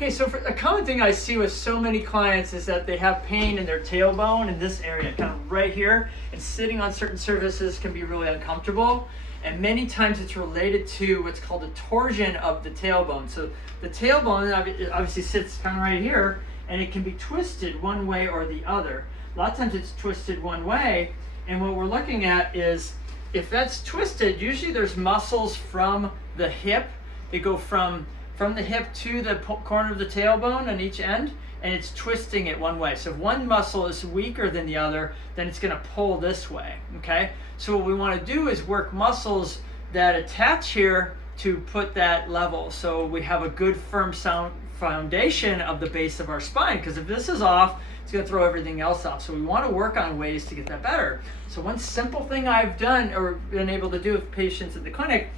Okay, so a common thing I see with so many clients is that they have pain in their tailbone in this area, kind of right here, and sitting on certain surfaces can be really uncomfortable. And many times it's related to what's called a torsion of the tailbone. So the tailbone obviously sits kind of right here, and it can be twisted one way or the other. A lot of times it's twisted one way, and what we're looking at is if that's twisted, usually there's muscles from the hip. They go from the hip to the corner of the tailbone on each end, and it's twisting it one way. So if one muscle is weaker than the other, then it's going to pull this way, okay? So what we want to do is work muscles that attach here to put that level, so we have a good firm sound foundation of the base of our spine, because if this is off, it's going to throw everything else off. So we want to work on ways to get that better. So one simple thing I've done or been able to do with patients at the clinic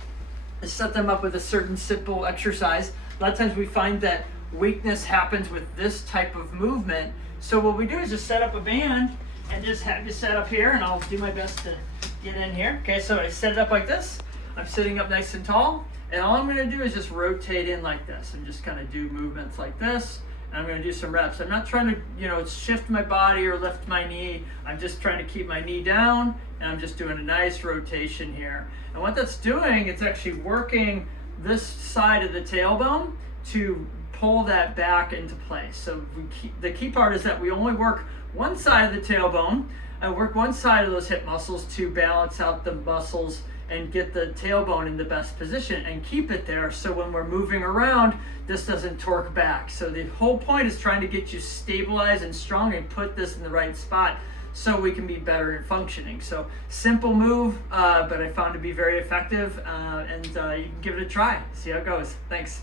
is set them up with a certain simple exercise. A lot of times we find that weakness happens with this type of movement. So what we do is just set up a band and just have you set up here, and I'll do my best to get in here. Okay, so I set it up like this. I'm sitting up nice and tall, and all I'm gonna do is just rotate in like this and just kind of do movements like this. And I'm gonna do some reps. I'm not trying to, shift my body or lift my knee. I'm just trying to keep my knee down, and I'm just doing a nice rotation here. And what that's doing, it's actually working this side of the tailbone to pull that back into place. So the key part is that we only work one side of the tailbone and work one side of those hip muscles to balance out the muscles and get the tailbone in the best position and keep it there, so when we're moving around, this doesn't torque back. So the whole point is trying to get you stabilized and strong and put this in the right spot so we can be better in functioning. So simple move, but I found to be very effective, and you can give it a try, see how it goes. Thanks.